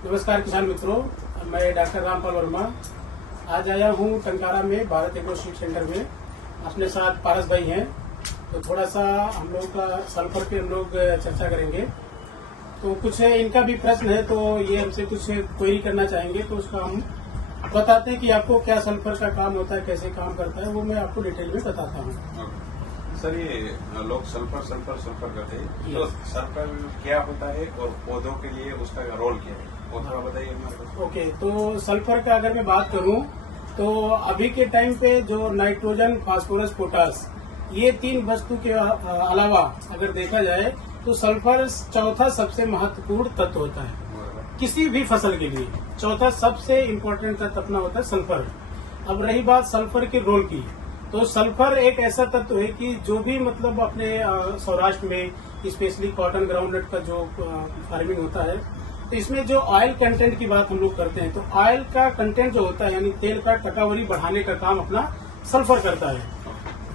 नमस्कार किसान मित्रों, मैं डॉक्टर रामपाल वर्मा आज आया हूँ टंकारा में भारत एग्रो सीड सेंटर में। अपने साथ पारस भाई हैं, तो थोड़ा सा हम लोग का सल्फर पे हम लोग चर्चा करेंगे। तो कुछ इनका भी प्रश्न है, तो ये हमसे कुछ क्वेरी करना चाहेंगे, तो उसका हम बताते हैं कि आपको क्या सल्फर का काम होता है, कैसे काम करता है, वो मैं आपको डिटेल में बताता हूँ। सर, ये लोग सल्फर करते हैं, तो सल्फर क्या होता है और पौधों के लिए उसका रोल क्या है, वो थोड़ा बताइए हमारे को। ओके, तो सल्फर का अगर मैं बात करूं तो अभी के टाइम पे जो नाइट्रोजन, फास्फोरस, पोटास, ये तीन वस्तु के अलावा अगर देखा जाए तो सल्फर चौथा सबसे महत्वपूर्ण तत्व होता है किसी भी फसल के लिए। चौथा सबसे इम्पोर्टेंट तत्व अपना होता है सल्फर। अब रही बात सल्फर के रोल की, तो सल्फर एक ऐसा तत्व है कि जो भी मतलब अपने सौराष्ट्र में स्पेशली कॉटन ग्राउंडनट का जो फार्मिंग होता है, तो इसमें जो ऑयल कंटेंट की बात हम लोग करते हैं, तो ऑयल का कंटेंट जो होता है यानी तेल का टकावरी बढ़ाने का काम अपना सल्फर करता है।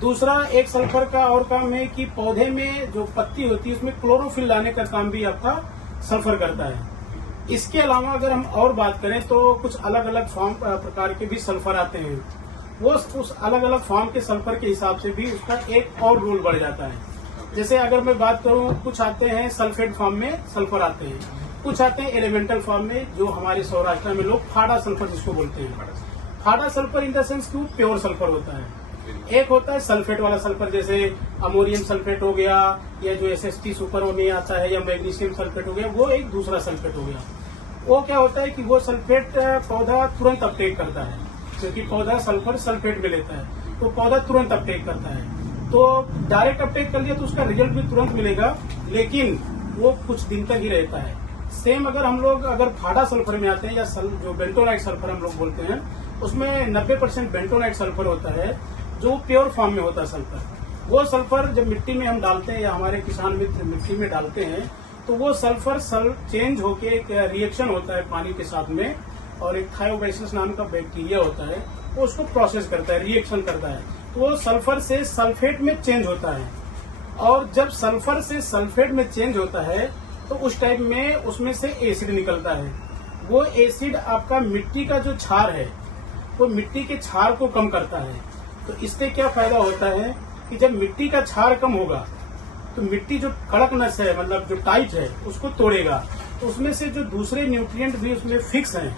दूसरा एक सल्फर का और काम है कि पौधे में जो पत्ती होती है उसमें क्लोरोफिल लाने का काम भी आपका सल्फर करता है। इसके अलावा अगर हम और बात करें तो कुछ अलग अलग फॉर्म प्रकार के भी सल्फर आते हैं। वो उस अलग अलग फॉर्म के सल्फर के हिसाब से भी उसका एक और रोल बढ़ जाता है। जैसे अगर मैं बात करूं, कुछ आते हैं सल्फेट फॉर्म में सल्फर आते हैं, कुछ आते हैं एलिमेंटल फॉर्म में, जो हमारे सौराष्ट्र में लोग फाड़ा सल्फर जिसको बोलते हैं। फाड़ा सल्फर इन द सेंस कि वो प्योर सल्फर होता है। एक होता है सल्फेट वाला सल्फर, जैसे अमोनियम सल्फेट हो गया, या जो SST सुपर में आता है, या मैग्नीशियम सल्फेट हो गया, वो एक दूसरा सल्फेट हो गया। वो क्या होता है कि वो सल्फेट पौधा तुरंत अपटेक करता है, क्योंकि पौधा सल्फर सल्फेट में लेता है, तो पौधा तुरंत अपटेक करता है। तो डायरेक्ट अपटेक कर लिया तो उसका रिजल्ट भी तुरंत मिलेगा, लेकिन वो कुछ दिन तक ही रहता है। सेम अगर फाड़ा सल्फर में आते हैं, या जो बेंटोनाइट सल्फर हम लोग बोलते हैं, उसमें 90% बेंटोनाइट सल्फर होता है, जो प्योर फॉर्म में होता है सल्फर। वो सल्फर जब मिट्टी में हम डालते हैं, या हमारे किसान मित्र मिट्टी में डालते हैं, तो वो सल्फर चेंज होके एक रिएक्शन होता है पानी के साथ में, और एक थायोबाइसिस नाम का बैक्टीरिया होता है, वो उसको प्रोसेस करता है, रिएक्शन करता है, तो वो सल्फर से सल्फेट में चेंज होता है। और जब सल्फर से सल्फेट में चेंज होता है तो उस टाइप में उसमें से एसिड निकलता है। वो एसिड आपका मिट्टी का जो क्षार है, वो मिट्टी के क्षार को कम करता है। तो इससे क्या फायदा होता है कि जब मिट्टी का क्षार कम होगा तो मिट्टी जो कड़कनेस है, मतलब जो टाइट है, उसको तोड़ेगा, तो उसमें से जो दूसरे न्यूट्रिएंट भी उसमें फिक्स हैं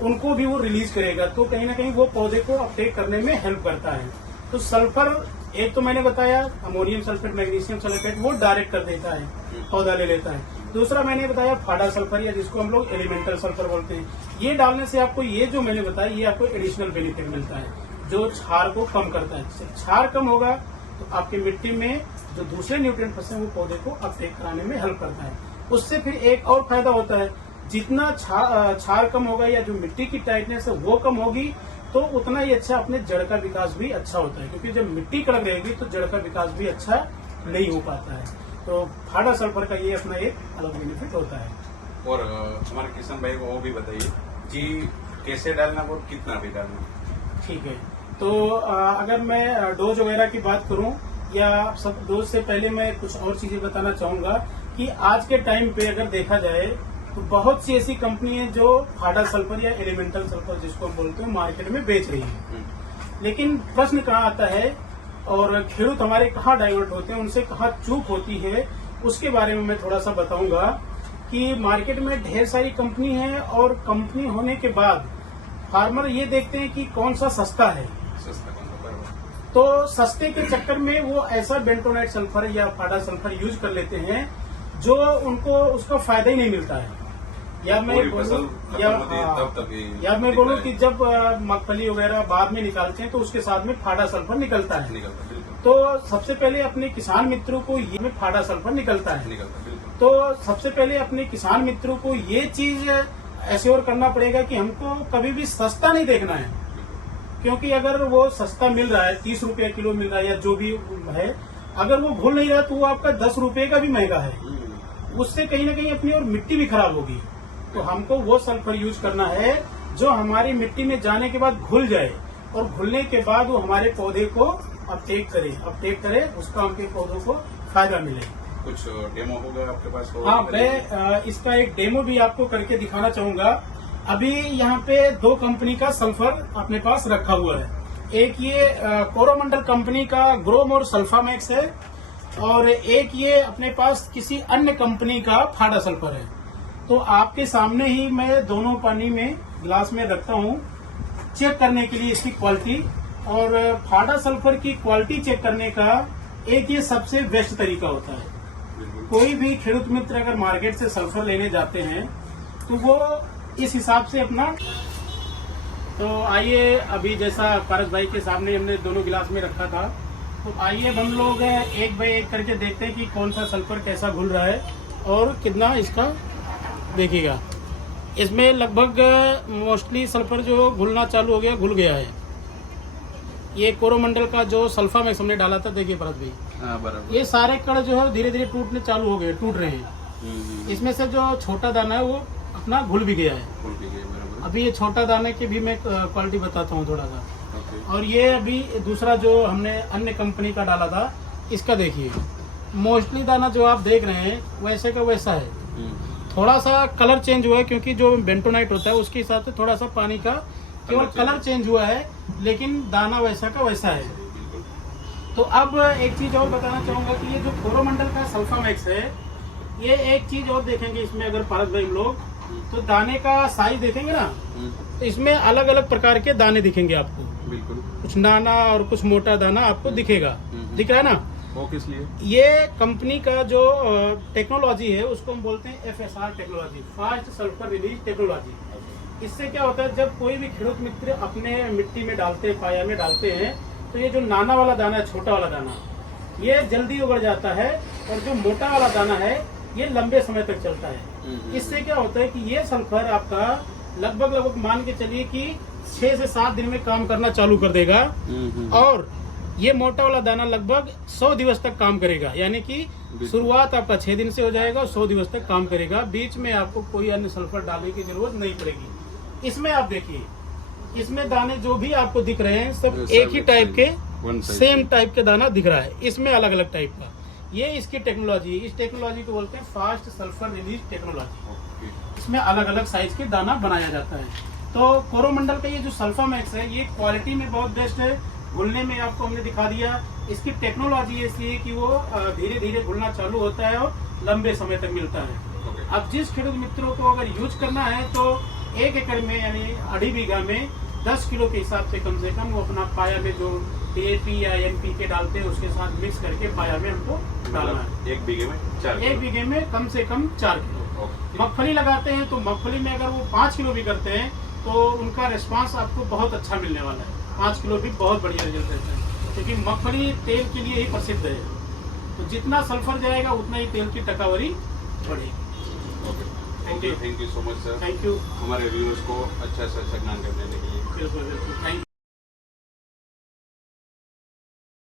उनको भी वो रिलीज करेगा, तो कहीं ना कहीं वो पौधे को अपटेक करने में हेल्प करता है। तो सल्फर एक तो मैंने बताया अमोनियम सल्फेट, मैग्नीशियम सल्फेट, वो डायरेक्ट कर देता है, पौधा ले लेता है। दूसरा मैंने बताया फाड़ा सल्फर, या जिसको हम लोग एलिमेंटल सल्फर बोलते हैं। ये डालने से आपको ये जो मैंने बताया, ये आपको एडिशनल बेनिफिट मिलता है, जो क्षार को कम करता है। क्षार कम होगा तो आपकी मिट्टी में जो दूसरे न्यूट्रिएंट फंसे हैं वो पौधे को अपटेक कराने में हेल्प करता है। उससे फिर एक और फायदा होता है, जितना क्षार कम होगा या जो मिट्टी की टाइटनेस है वो कम होगी, तो उतना ही अच्छा अपने जड़ का विकास भी अच्छा होता है, क्योंकि जब मिट्टी कड़क रहेगी तो जड़ का विकास भी अच्छा नहीं हो पाता है। तो फाड़ा सल्फर का ये अपना एक अलग बेनिफिट होता है। और हमारे किसान भाई को वो भी बताइए कि कैसे डालना और कितना भी डालना। ठीक है, तो अगर मैं डोज वगैरह की बात करूं, या सब डोज से पहले मैं कुछ और चीजें बताना चाहूंगा कि आज के टाइम पे अगर देखा जाए तो बहुत सी ऐसी कंपनी है जो फाड़ा सल्फर या एलिमेंटल सल्फर जिसको हम बोलते हैं मार्केट में बेच रही है। लेकिन प्रश्न कहाँ आता है, और खेडूत हमारे कहाँ डाइवर्ट होते हैं, उनसे कहाँ चूक होती है, उसके बारे में मैं थोड़ा सा बताऊंगा। कि मार्केट में ढेर सारी कंपनी है, और कंपनी होने के बाद फार्मर ये देखते हैं कि कौन सा सस्ता है, तो सस्ते के चक्कर में वो ऐसा बेंटोनाइट सल्फर या फाड़ा सल्फर यूज कर लेते हैं जो उनको उसका फायदा ही नहीं मिलता है। या मैं बोलूं कि जब मगफली वगैरह बाद में निकालते हैं तो उसके साथ में फाड़ा सल्फर निकलता है। तो सबसे पहले अपने किसान मित्रों को ये में फाड़ा सल्फर निकलता है, तो सबसे पहले अपने किसान मित्रों को ये चीज एश्योर करना पड़ेगा कि हमको कभी भी सस्ता नहीं देखना है, क्योंकि अगर वो सस्ता मिल रहा है, 30 रुपया किलो मिल रहा है, या जो भी है, अगर वो भूल नहीं रहा तो वो आपका 10 रुपये का भी महंगा है, उससे कहीं ना कहीं अपनी और मिट्टी भी खराब होगी। तो हमको वो सल्फर यूज करना है जो हमारी मिट्टी में जाने के बाद घुल जाए, और घुलने के बाद वो हमारे पौधे को अपटेक करे, उसका हमके पौधों को फायदा मिले। कुछ डेमो होगा आपके पास तो हाँ, मैं इसका एक डेमो भी आपको करके दिखाना चाहूंगा। अभी यहाँ पे 2 कंपनी का सल्फर अपने पास रखा हुआ है। एक ये कोरोमंडल कंपनी का ग्रोमोर सल्फामैक्स है और एक ये अपने पास किसी अन्य कंपनी का फाडा सल्फर है। तो आपके सामने ही मैं दोनों पानी में ग्लास में रखता हूँ चेक करने के लिए इसकी क्वालिटी। और फाडा सल्फर की क्वालिटी चेक करने का एक ये सबसे बेस्ट तरीका होता है। कोई भी खेडूत मित्र अगर मार्केट से सल्फर लेने जाते हैं तो वो इस हिसाब से अपना। तो आइए, अभी जैसा पारस भाई के सामने हमने दोनों गिलास में रखा था, तो आइए अब हम लोग एक बाय एक करके देखते हैं कि कौन सा सल्फर कैसा घुल रहा है और कितना इसका। देखिएगा, इसमें लगभग मोस्टली सल्फर जो घुलना चालू हो गया, घुल गया है। ये कोरोमंडल का जो सल्फामैक्स हमने डाला था, देखिए भरत भाई, बराबर, ये सारे कण जो है धीरे धीरे टूटने चालू हो गए, टूट रहे हैं। इसमें से जो छोटा दाना है वो अपना घुल भी गया है। बराबर। अभी ये छोटा दाने की भी मैं क्वालिटी बताता हूँ थोड़ा सा। और ये अभी दूसरा जो हमने अन्य कंपनी का डाला था, इसका देखिए, मोस्टली दाना जो आप देख रहे हैं वैसे का वैसा है। थोड़ा सा कलर चेंज हुआ है क्योंकि जो बेंटोनाइट होता है उसके हिसाब से थोड़ा सा पानी का केवल कलर चेंज हुआ है, लेकिन दाना वैसा का वैसा है। तो अब एक चीज और बताना चाहूंगा कि ये जो कोरोमंडल का सल्फामैक्स है, ये एक चीज और देखेंगे इसमें अगर पारस भाई हम लोग, तो दाने का साइज देखेंगे ना, तो इसमें अलग अलग प्रकार के दाने दिखेंगे आपको। बिल्कुल, कुछ नाना और कुछ मोटा दाना आपको दिखेगा। दिख रहा है ना? वो किस लिए? ये कंपनी का जो टेक्नोलॉजी है उसको हम बोलते हैं FSR technology, fast sulphur release technology. इससे क्या होता है, जब कोई भी खेडूत मित्र अपने मिट्टी में डालते हैं, पाया में डालते हैं, तो ये जो नाना वाला दाना है, छोटा वाला दाना, ये जल्दी उगड़ जाता है और जो मोटा वाला दाना है ये लंबे समय तक चलता है। इससे क्या होता है कि ये सल्फर आपका लगभग मान के चलिए कि 6 से 7 दिन में काम करना चालू कर देगा। और ये मोटा वाला दाना लगभग 100 दिवस तक काम करेगा, यानी कि शुरुआत आपका 6 दिन से हो जाएगा और 100 दिवस तक काम करेगा। बीच में आपको कोई अन्य सल्फर डालने की जरूरत नहीं पड़ेगी। इसमें आप देखिए, इसमें दाने जो भी आपको दिख रहे हैं सब एक ही टाइप के, सेम टाइप के दाना दिख रहा है। इसमें अलग अलग टाइप का, ये इसकी टेक्नोलॉजी, इस टेक्नोलॉजी को बोलते हैं फास्ट सल्फर रिलीज टेक्नोलॉजी। इसमें अलग अलग साइज के दाना बनाया जाता है। तो कोरोमंडल का ये जो सल्फामैक्स है, ये क्वालिटी में बहुत बेस्ट है। घुलने में आपको हमने दिखा दिया। इसकी टेक्नोलॉजी ऐसी है कि वो धीरे धीरे घुलना चालू होता है और लंबे समय तक मिलता है। अब जिस खेडूत मित्रों को अगर यूज करना है तो 1 एकड़ में यानी 2.5 बीघा में 10 किलो के हिसाब से कम वो अपना पाया में जो DAP या NPK डालते हैं उसके साथ मिक्स करके पाया में हमको डालना है। 1 बीघे में 4 1 बीघे में कम से कम 4 किलो। मगफली लगाते हैं तो मगफली में अगर वो 5 किलो भी करते हैं तो उनका रिस्पांस आपको बहुत अच्छा मिलने वाला है। 5 किलो भी बहुत बढ़िया रिजल्ट रहता है, क्योंकि मगफली तेल के लिए ही प्रसिद्ध है। तो जितना सल्फर जाएगा उतना ही तेल की टकावारी बढ़ेगी। Thank you so much sir. Thank you हमारे व्यूअर्स को अच्छा से अच्छा ज्ञान देने के लिए। बिल्कुल बिल्कुल, थैंक यू।